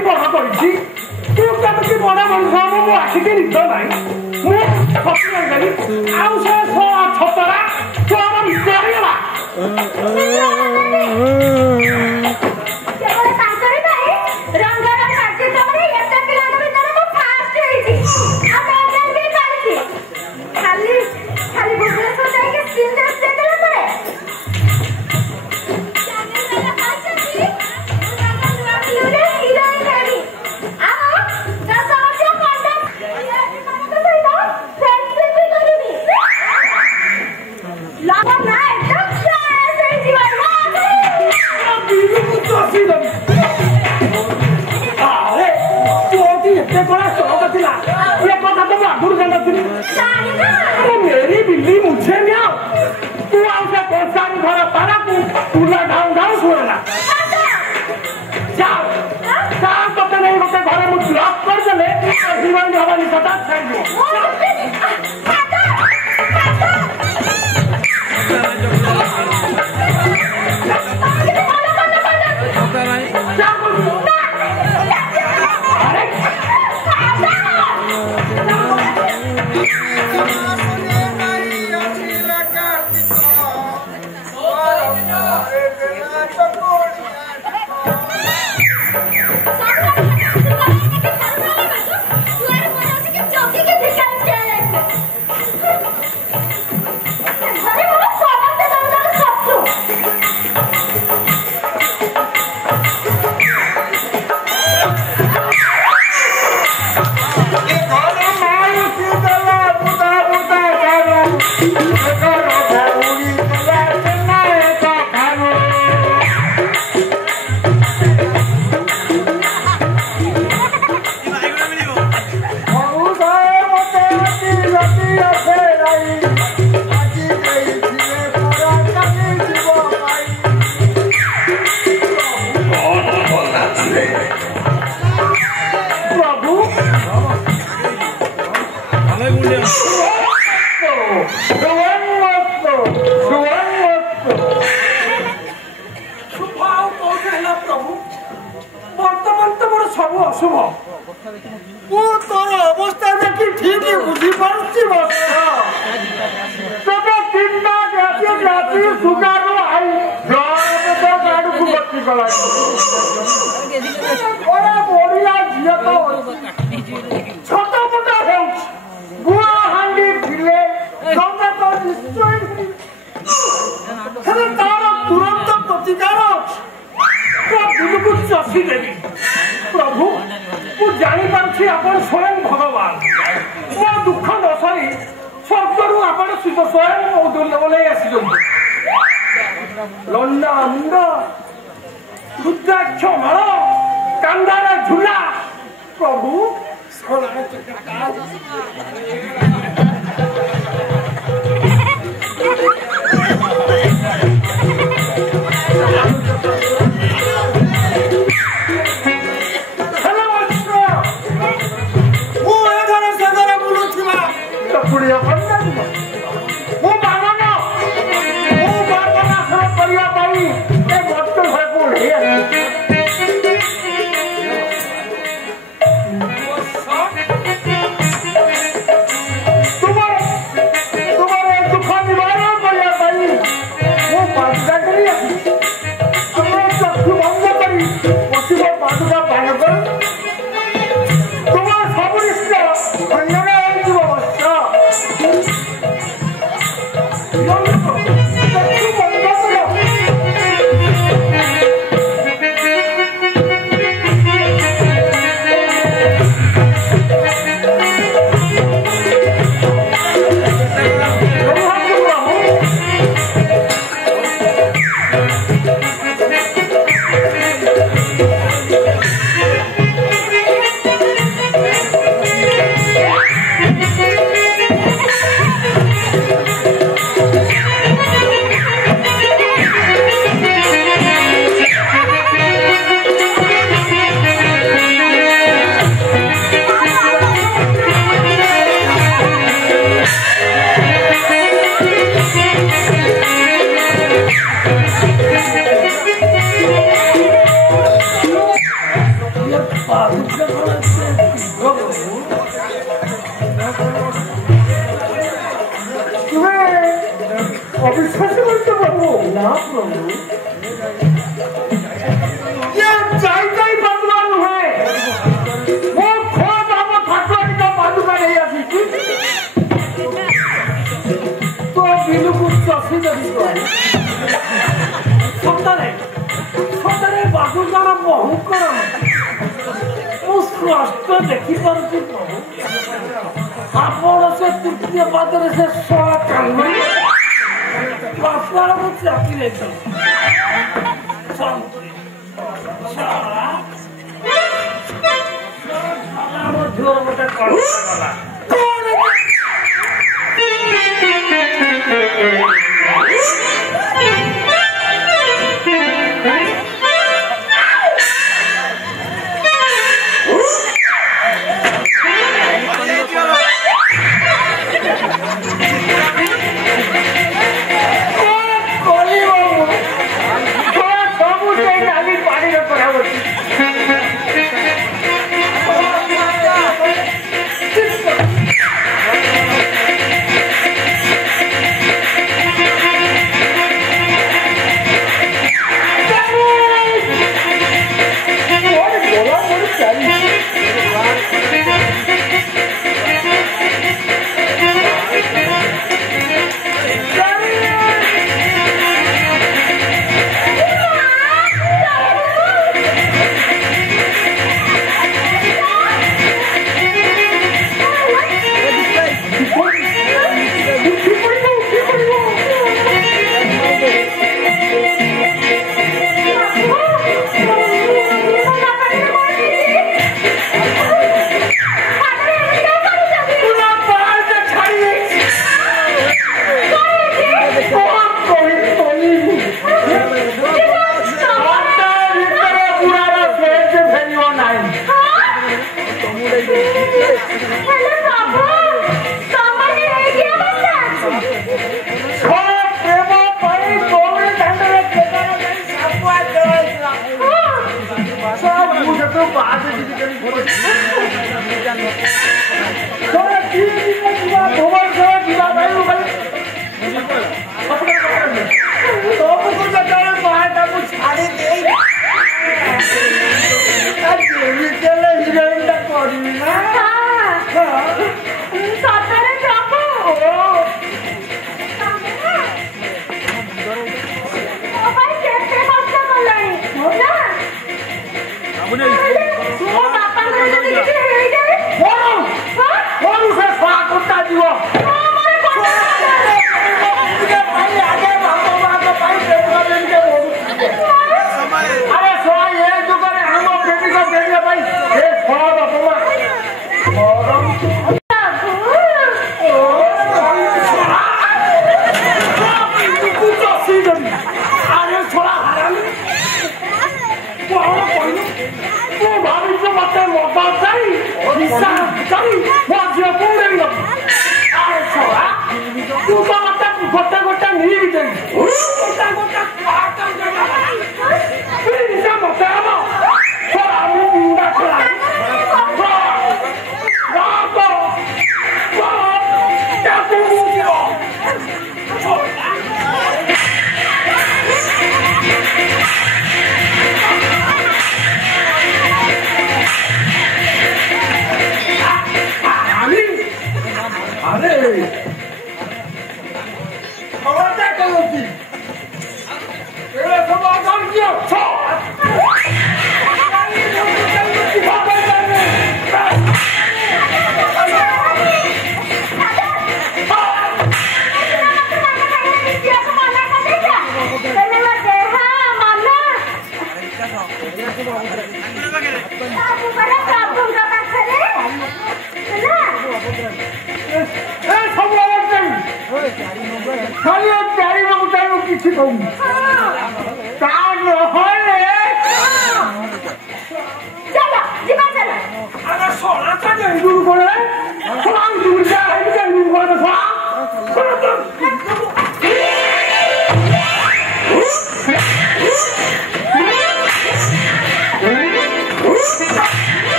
କେମିତି ବଡ କରିଛି ତୁ କେମିତି ବଡ ମଣିଷ ହବ ମୁଁ ଆସିକି ନିଦ ନାହିଁ ମୁଁ ଖସି ରହିଗଲି ଆଉ ସେ ଛତରା ତୋର ନିଦ ହେଇଗଲା मेरी बिल्ली मुझे नहीं तू आउसे पोस्टान घर पारा तुला ढाऊ ढाऊ सोएला जाओ जाओ तो नहीं होते घर मुझे लॉक कर देले जीवन हमारी सदा चाहिए प्रभु मु जानी पारछि आपण स्वयं भगवान मो दुख न सरी स्वर्गरु आपण स्वयं ओले आसी लंडा मुंड रुद्राक्ष माल कांदारा झुला प्रभु तुम बहु कर स्पष्ट देखिपी प्रभु आपण से तृतीय पादरे से सोला कांगड़ी को चाकरी झोर गोटे कल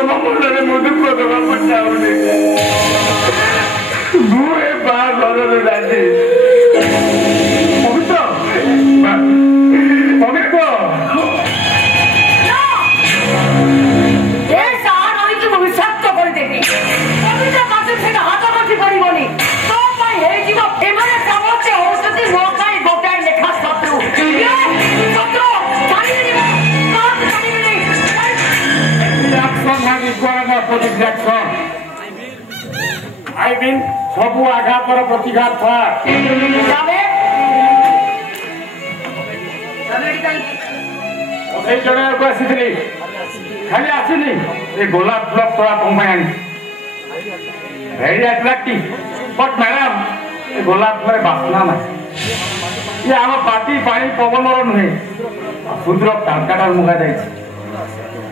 ତମ ମନରେ ମୁଁ ଦୁଃଖ ଦେବାକୁ ଚାହୁଁନି। ମୁଁ ଏ ବାହାଘରରେ ରାଜି। ପବିତ୍ର ପବିତ୍ର ବିଷାକ୍ତ କରିଦେବି। ପବିତ୍ର ମାସ ସେଟା ହାତ ରଖି ପାରିବନି। ତୋ ପାଇଁ ହେଇଯିବ ଏମାନେ ସମସ୍ତେ ହଉଛନ୍ତି ମୋ ପାଇଁ ଗୋଟାଏ ଲେଖା ଶତ୍ରୁ। ସବୁ ଆଘାତର ପ୍ରତିଘାତ ଜଣେଇବାକୁ ଆସିଥିଲି, ଖାଲି ଆସିନି ଏ ଗୋଲାପ ଫୁଲ ତୋଳା ତମ ପାଇଁ ଆଣିଛି। ଭେରି ଆଟ୍ରାକ୍ଟିଭ ବଟ୍ ମ୍ୟାଡାମ ଏ ଗୋଲାପ ଫୁଲରେ ବାସ୍ନା ନାହିଁ। ଇଏ ଆମ ପାଟି ପାଣି ପବନର ନୁହେଁ, ଶୁଦ୍ର କାଲକାଟାରୁ ମଗା ଯାଇଛି।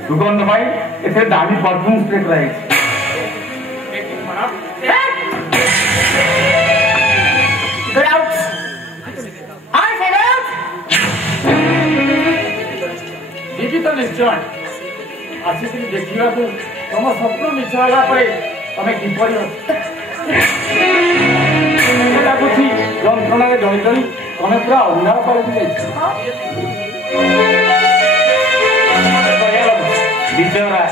ସୁଗନ୍ଧ ପାଇଁ ଏଥିରେ ଦାମୀ ପରଫ୍ୟୁମ ସ୍ପ୍ରେ କରାଯାଇଛି। ଯିବି ତ ନିଶ୍ଚୟ ଆସିଥିଲି ଦେଖିବାକୁ ତମ ସ୍ୱପ୍ନ ମିଛ ହେଲା ପରେ ତମେ କିପରି ଲାଗୁଛି। ଯନ୍ତ୍ରଣାରେ ଜଣି ଜଣି ତମେ ପୁରା ଅନ୍ଧାର କରିକି ଯାଇଛ। ବିଚରା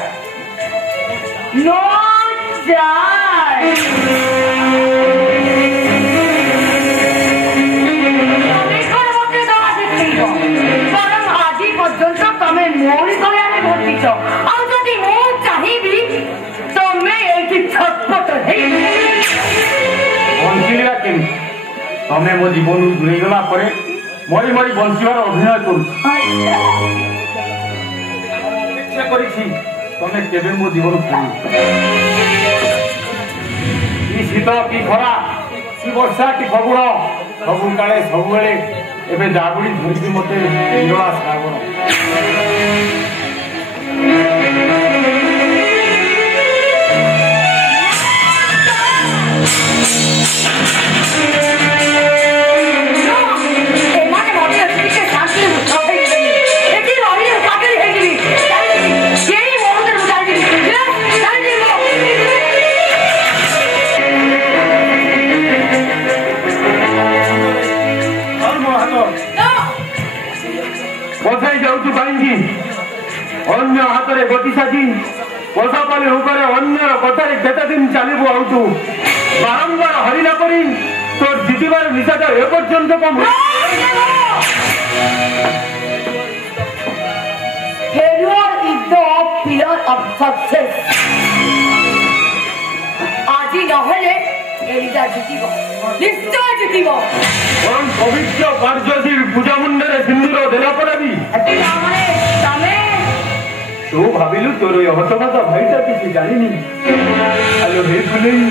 ଆଜି ପର୍ଯ୍ୟନ୍ତ ତମେ ମୋରି ଦୟାରେ ବଞ୍ଚିଛ। ଆଉ ଯଦି ମୁଁ ଚାହିଁବି ତମେ ଏଇଠି ଛଟପଟ ବଞ୍ଚିଲା କେମିତି? ତମେ ମୋ ଜୀବନରୁ ଦୂରେଇଗଲା ପରେ ମରି ମରି ବଞ୍ଚିବାର ଅଭିନୟ କରୁଛି। ଅପେକ୍ଷା କରିଛି ତମେ କେବେ ମୋ ଜୀବନ ଫେରିବ। କି ଶୀତ କି ଖରା କି ବର୍ଷା କି ଫଗୁଣ ସବୁ କାଳେ ସବୁବେଳେ ଏବେ ଜାଗୁଡ଼ି ଧରିକି ମତେ ନିରୋଳା ଶ୍ରାବଣ। ବସାଇ ଯାଉଛୁ କାହିଁକି? ଅନ୍ୟ ହାତରେ ଗତି ସାଜି ବସା ପାଲି ଉପରେ ଅନ୍ୟର କଥାରେ କେତେ ଦିନ ଚାଲିବୁ? ଆଉଛୁ ବାରମ୍ବାର ହରିଲା ପରି ତୋ ଜିତିବାର ନିଶାଟା ଏପର୍ଯ୍ୟନ୍ତ କମ। ଆଜି ନହେଲେ ଏଇଟା ଜିତିବ, ନିଶ୍ଚୟ ଜିତିବ। କଣ ପବିତ୍ର କାର୍ଯ୍ୟଶୀଳ ପୂଜା ମୁଣ୍ଡରେ ସିନ୍ଦୁର ଦେଲା ପରେ ବି ତୁ ଭାବିଲୁ ତୋର ହତଭାତ ଭାଇଟା କିଛି ଜାଣିନି। ଆଲୋ ହେ ଫୁଲେଇ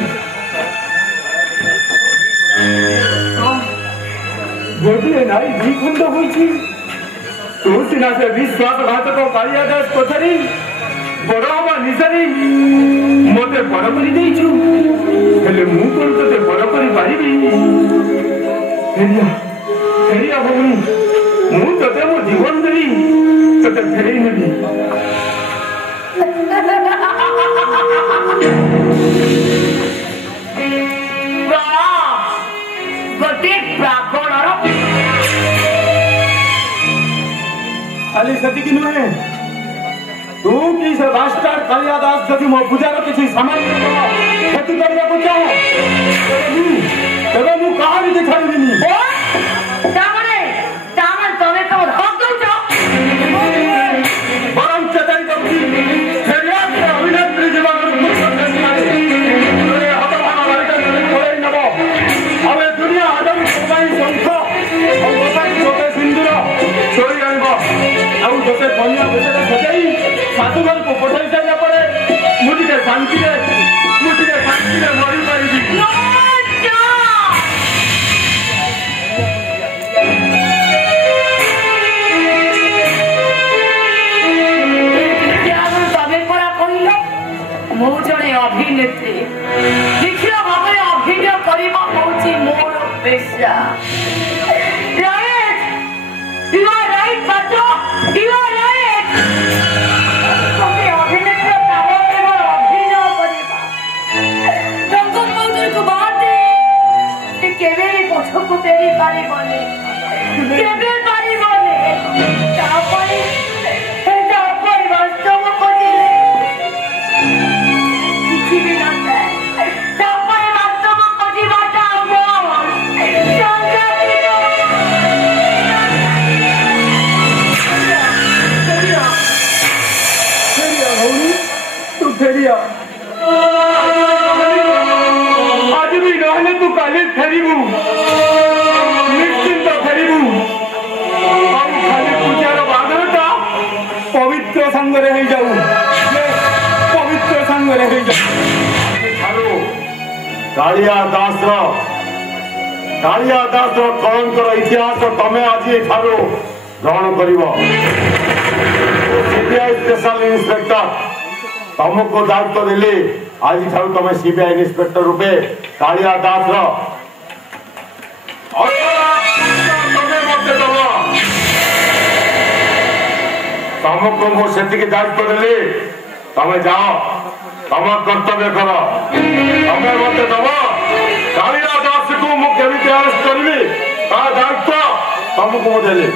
ଗୋଟିଏ ନାଇଁ ଦୁଇ ଖଣ୍ଡ ହୋଇଛି। ତୁ ସିନା ସେ ବିଶ୍ୱାସଘାତକ କାଳିଆ ଦାସ କଥାରେ ବଡ ହବା ନିଶାରେ ମତେ ବଡ କରି ଦେଇଛୁ। ହେଲେ ମୁଁ କଣ ତତେ ବଡ କରିପାରିବି? ଫେରିଆ ଭଉଣୀ, ମୁଁ ତତେ ମୋ ଜୀବନ ଦେବି, ତତେ ଫେରେଇ ନେବି। ଖାଲି ସେତିକି ନୁହେଁ, ତୁ କି ସେ ବାଷ୍ଟାର୍ଡ କାଳିଆ ଦାସ ଯଦି ମୋ ପୂଜାର କିଛି ସାମାନ୍ୟ କ୍ଷତି କରିବାକୁ ଚାହଁ ତେବେ ମୁଁ କାହାରିକି ଛାଡ଼ିବିନି। ବରଂ ଚେତାଇ ଦେଉଛି ଅଭିନେତ୍ରୀ ଜୀବନରୁ ହତଭାଗ ପଳେଇ ନେବ। ଆଉ ଏ ଦୁନିଆ ଆଦମ ପାଇଁ ଶଙ୍ଖ ଗୋଟେ ସିନ୍ଦୁର ଚୋରି ଆଣିବ। ଆଉ ଗୋଟେ କନ୍ୟା ବେଶରେ ସଜାଇ ଶାଶୁଘରକୁ ପଠାଇ ସାରିଲା ପରେ ମୁଁ ଟିକେ ଶାନ୍ତିରେ ମରିପାରିବି। ମୁଁ ଜଣେ ଅଭିନେତ୍ରୀ, ନିଖିଳ ଭାବରେ ଅଭିନୟ କରିବା ହଉଛି ମୋର ପେଶା। ଅଭିନେତ୍ରୀ फेरिया आज भी नहले तू काली फेरबू निश्चिंत फेरबू खाली पूजार बादलटा पवित्र संगरे हो जाऊ पवित्र संगरे हो जाऊ कालिया दास कलंकर इतिहास तमे आज ग्रहण कर सीबीआई स्पेशल इन्स्पेक्टर तुमको दायित्व देली आज तुम सीबीआई इन्स्पेक्टर रूपे कालिया दास तुमको मुझे दायित्व देली तुम जाओ तुम कर्तव्य कर तुम मत दब कालिया दास को मुझे अरेस्ट करी दायित्व तुमको मुझे देली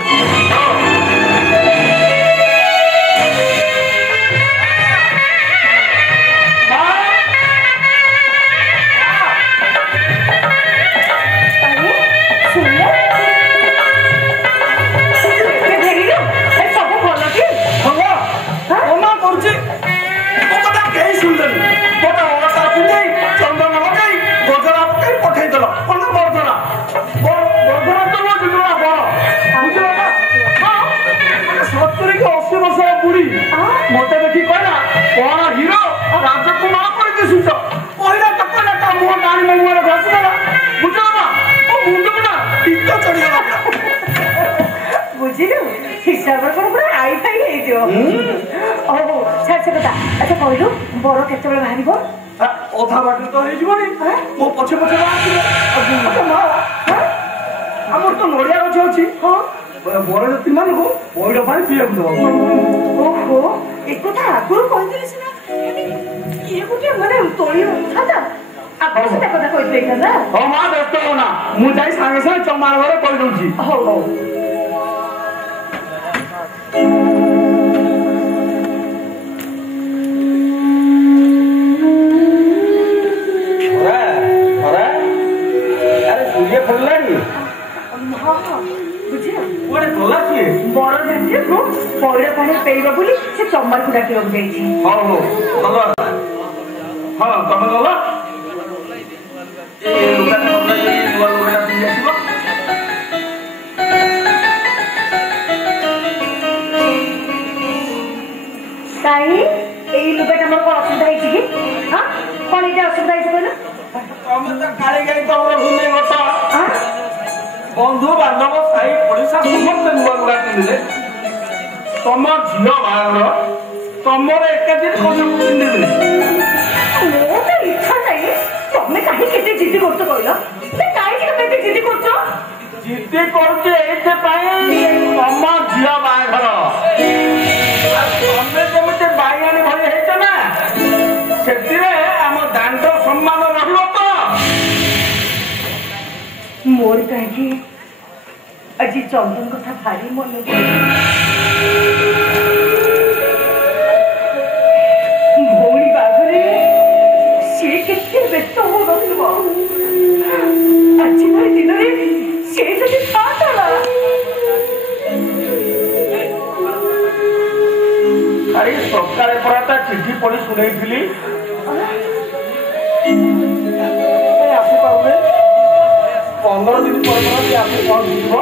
मत देखी कहला कौन हीरो राजकुमार पर दिशुच पहिला तो कहला ता मुंह डाणी मुंह घसी देला बुझलो ना ओ मुंड ना टिक्का चढ़ी गला बुझिलु हिसाब कर पूरा आई फाई हे जो ओ छाछ कथा अच्छा कहलु बरो केते बेला बाहरिबो ओथा बाटे तो हे जीवनी मो पछे पछे आसी अच्छा मा हमर तो नोडिया गछ अछि हां बरजाती मान को ओइडा पानी पिया दो ओहो एक कथा आगुर कहदिले सिना ये गुटे माने तोड़ी था आगुर से कथा कहि देख ना हो मा व्यस्त हो ना मु जाई संगे संगे चमार घरे कहि दउची हो हो अरे सूर्य फुल्लानी हां बुझिया ओरे गला की बड़ जाते को पौड़ा पानी पेइबा बोली से चम्मर कुडा के लग जाई हां गला हां तमे गला ए लुका ने बोला ये दुआ लुका दी आसीबो काई ए लुका हमर को असुविधा है कि हां कोन इटा असुविधा है बोलो तमे तो काली गई तमरो घुमे गता हां बंधु बांधव साई पड़ोसा समस्त नुआ लुगा किनले तम झियो बाहर तमर एक दिन कोन किनले मो तो इच्छा नहीं तमे काहे केते जिद्दी करतो कहलो ते काहे के केते जिद्दी करतो जिद्दी करते एते पाए तम झियो बाहर तमे जेमते बाईयानी भले हेत ना सेतिरे हम दांड सम्मान रहलो तो मोर काहे अजी चंदन कथा भारी मन भौणी बागरे से केते व्यस्त हो रहिबो आज भाई दिन रे से जति पातला अरे सरकार पराता चिट्ठी पढ़ी सुनेइथिली आसी पाउले 15 दिन पर आसी पहुंचबो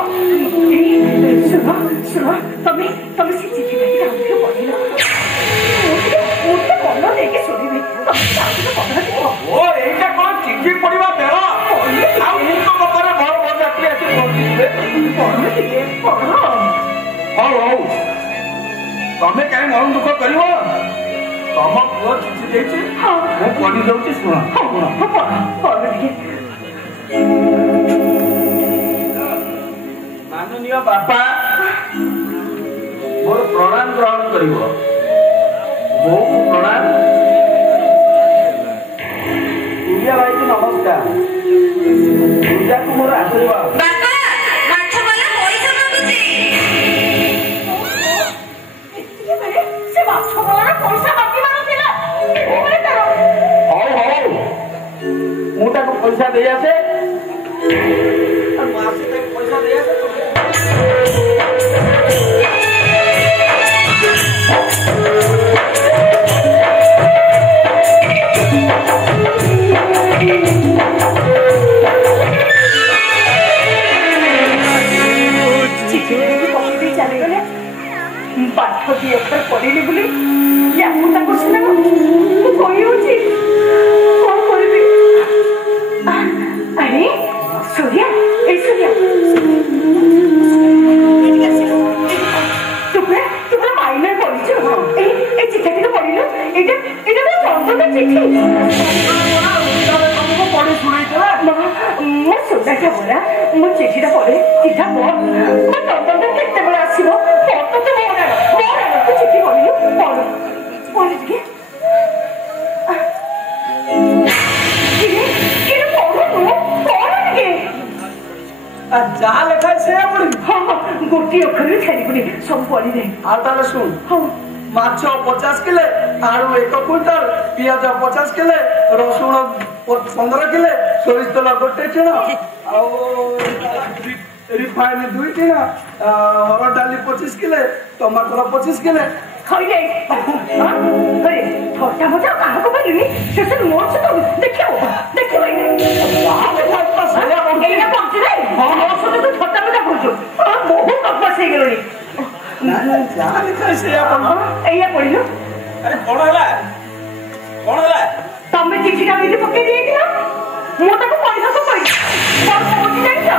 सुनो तमे से चिट्ठी लेके आके पढ़िला मुझे मन लेके सुनिबे तमे आके पढ़ा दियो ओ एटा कोन चिट्ठी पढ़िबा बेला आ मु तो बपरे घर बजाती आसी पहुंचबे पढ़ो हो तमे काहे मन दुख करिवो तम पुओ चिट्ठी देछि हां मु पढ़ी दउछि सुन पढ़ देखि माननीय बापा मोर प्रणाम ग्रहण करिवो मो प्रणाम सूर्या भाई को नमस्कार सूर्या को मोर आशीर्वाद बापा माछ वाला पैसा मांगुची इतने बड़े से माछ वाला पैसा बाकी मांगुतिला ओरे तारो हो मु ताको पैसा दे आसे मासे तक पैसा दे आसे ଗୋଟେ ଚିଠି ପଢି ଶୁଣେଇଥିଲା ମୁଁ ସୁଧାଟା ପରା ମୁଁ ଚିଠିଟା ପଢେ ଚିଠା ପଢ ମୋ ନନ୍ଦନ କେତେବେଳେ ଆସିବ ତୁ ଚିଠି ପଢିଲୁ ପଢ ପଢ ଟିକେ ଯାହା ଲେଖା ସେଇଆ ପଢିବି ହଁ ହଁ ଗୋଟିଏ ଅକ୍ଷରରେ ଛାଡ଼ିବୁନି ସବୁ ପଢିଦେ ଆଉ ତାହେଲେ ଶୁଣ ହଉ ମାଛ 50 କିଲେ ଆଳୁ 1 କୁଇଣ୍ଟାଲ ପିଆଜ 50 କିଲେ ରସୁଣ 15 କିଲେ ସୋରିଷ ତେଲ 1 ଟିଣ ଆଉ ରିଫାଇନ 2 ଟିଣ ହରଡ଼ ଡାଲି 25 କିଲେ ଟମାଟର 25 କିଲେ ଖଇଯାଇ ଥଟା ମଜା କାହାକୁ କହିଲି ଶେଷରେ ମୋର ସହିତ ଦେଖିବ ଦେଖିବ ଏଇଟା ପହଞ୍ଚି ନାଇଁ ମୋ ସହିତ ତୁ ଥଟା ମଜା କରୁଛୁ ବହୁତ ଅଭ୍ୟାସ ହେଇଗଲଣି ଯାହା ଲେଖା ସେଇଆ ଏଇଆ ପଢିଲୁ କଣ ହେଲା ତମେ ଚିଠିଟା ଏଇଠି ପକେଇ ଦେଇଥିଲ ମୁଁ ତାକୁ ପଢିବାକୁ କହିଲି କଣ କହୁଛି ଜାଣିଛ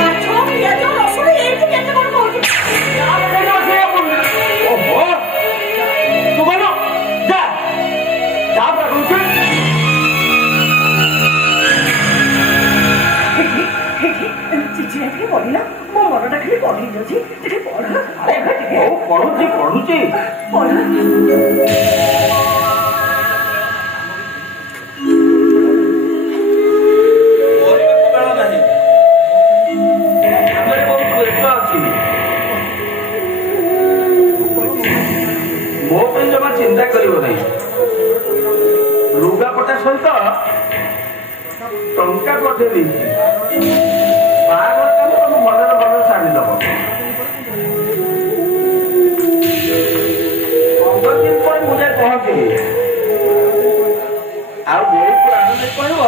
ମାଛ ପିଆଜ ରସୁଣ ଏଇଠି କେତେ କଣ କହୁଛି ଚିଠିଟା ଟିକେ ପଢିଲା ମୋ ମନଟା ଖାଲି ପଢେଇ ଯାଉଛି ଟିକେ ପଢ ପଢୁଛି ପଢ ମୋ ପାଇଁ ଜମା ଚିନ୍ତା କରିବ ନାହିଁ ଲୁଗାପଟା ସହିତ ଟଙ୍କା ପଠେଇ ଦେଇଛି ବାହାଘର କାମ ତମେ ଭଲରେ ଭଲ ସାରିଦବ 15 ଦିନ ପରେ ମୁଁ ଯାଇ ପହଞ୍ଚିବି ଆଉ ବୋଉକୁ ଆଣିଲେ କହିବ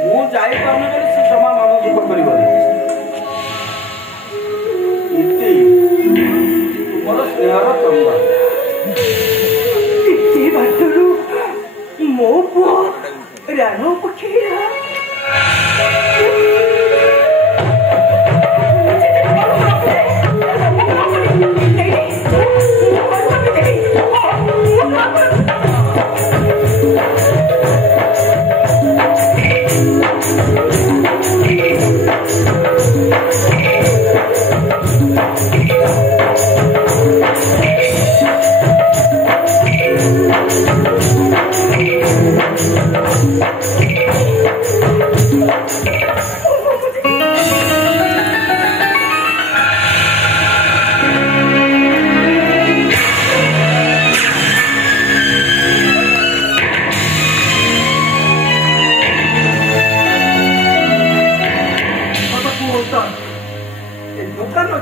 ମୁଁ ଯାଇପାରୁନି ବୋଲି ସେ ଜମା ମନ ଦୁଃଖ କରିବନି ତୁମର ସ୍ନେହର ଚନ୍ଦନ ଏତେ ବାଟରୁ ମୋ ପୁଅ ରାଣ ପକ୍ଷୀରା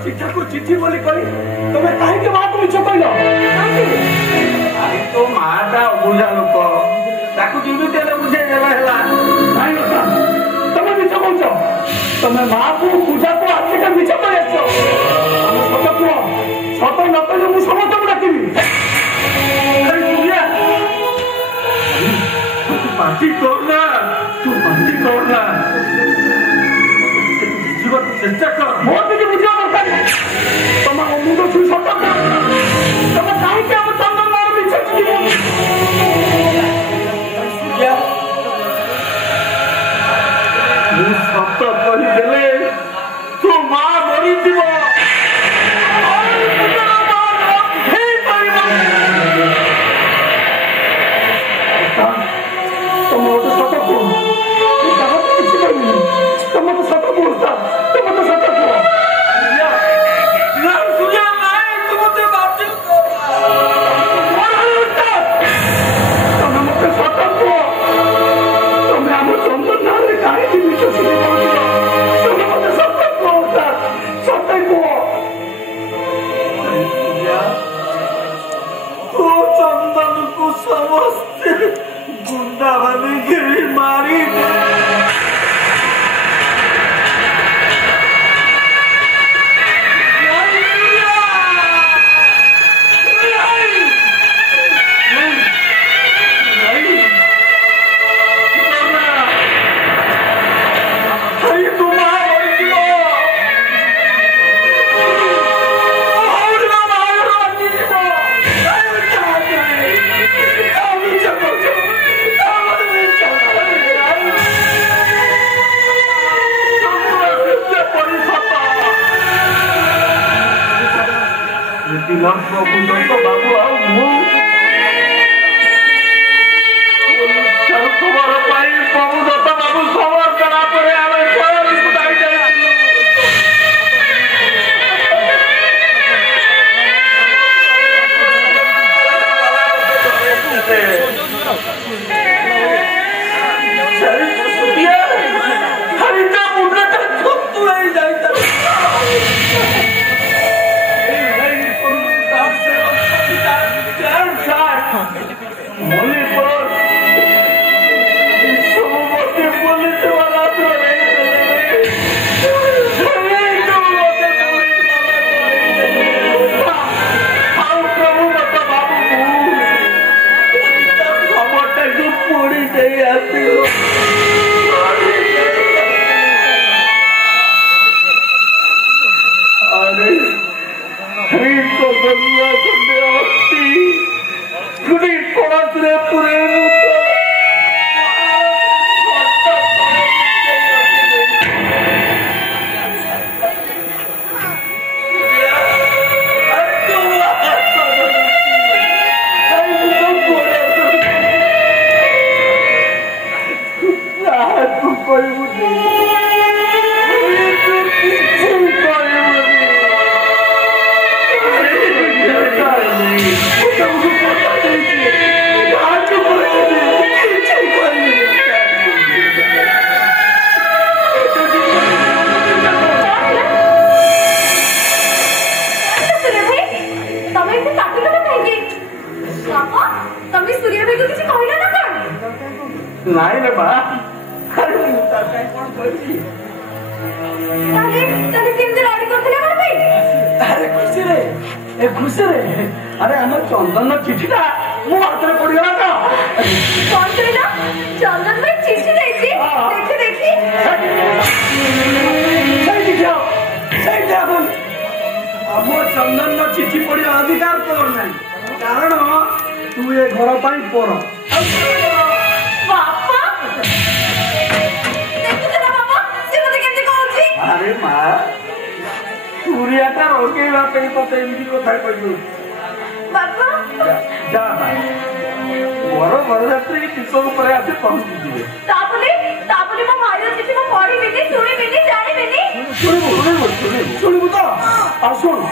ଚିଠାକୁ ଚିଠି ବୋଲି କହି ତମେ କାହିଁକି ମାଆକୁ ମିଛ କହିଲ ଆରେ ତୋ ମାଆଟା ଅବୁଝା ଲୋକ ତାକୁ ଯେମିତି ହେଲେ ବୁଝେଇ ଦେବା ହେଲା ନାଇଁ କଥା ତମେ ମିଛ କହୁଛ ତମେ ମାଆକୁ ପୂଜାକୁ ଆସିକା ମିଛ କରି ଆସିଛ ତମେ ସତ କୁହ ସତ ନ କହିଲେ ମୁଁ ସମସ୍ତଙ୍କୁ ଡାକିବି ପାଟି କରନା ତୁ ପାଟି କରନା ବୁଝିବାକୁ ଚେଷ୍ଟା କର ମୋ ଟିକେ ବୁଝିବା ଦରକାର ତମ ମୁଣ୍ଡ ଛୁଇଁ ସତ ତମେ କାହିଁକି ଆମ ଚନ୍ଦନ ମାର ମିଛ ମୁଁ ସତ କହିଦେଲେ ତୋ ମା ମରିଯିବ ତମେ ଗୋଟେ ସତ କୁହ କାହାକୁ କିଛି କହିବିନି ତମେ ତ ସତ କୁହ ତମେ ତ ସତ କୁହ ତମେ ମତେ ସତ କୁହ ତମେ ଆମ ଚନ୍ଦନ ନାଁରେ କାହିଁକି ମିଛ ଶୁଣି କରୁଛ ତମେ ମତେ ସତ କୁହ ସତ କୁହ ତୋ ଚନ୍ଦନକୁ ସମସ୍ତେ ଗୁଣ୍ଡା ଭାବିକିରି ମାରିଦେ प्रभु दत्त बाबू आ खबर पाई प्रभु दत्त बाबू खबर करा पर नहीं रे बा खुशी रे अरे आम चंदन चिठीटा मो हाथ में पड़गला तो चंदन भाई चिठी देखी देखी आम चंदन चिठी पढ़िया अधिकार तोर ना कारण तू ए घर पर पर अरे माँ सूर्याटा रोकेवा पे तो एमती कथा कहू मोर बरजात्री टिकट पर आसे पहुंची दिए मो भाई चिठी मो पढ़ी बिनी सुनी बिनी जानी बिनी सुनिबो तो आ सुन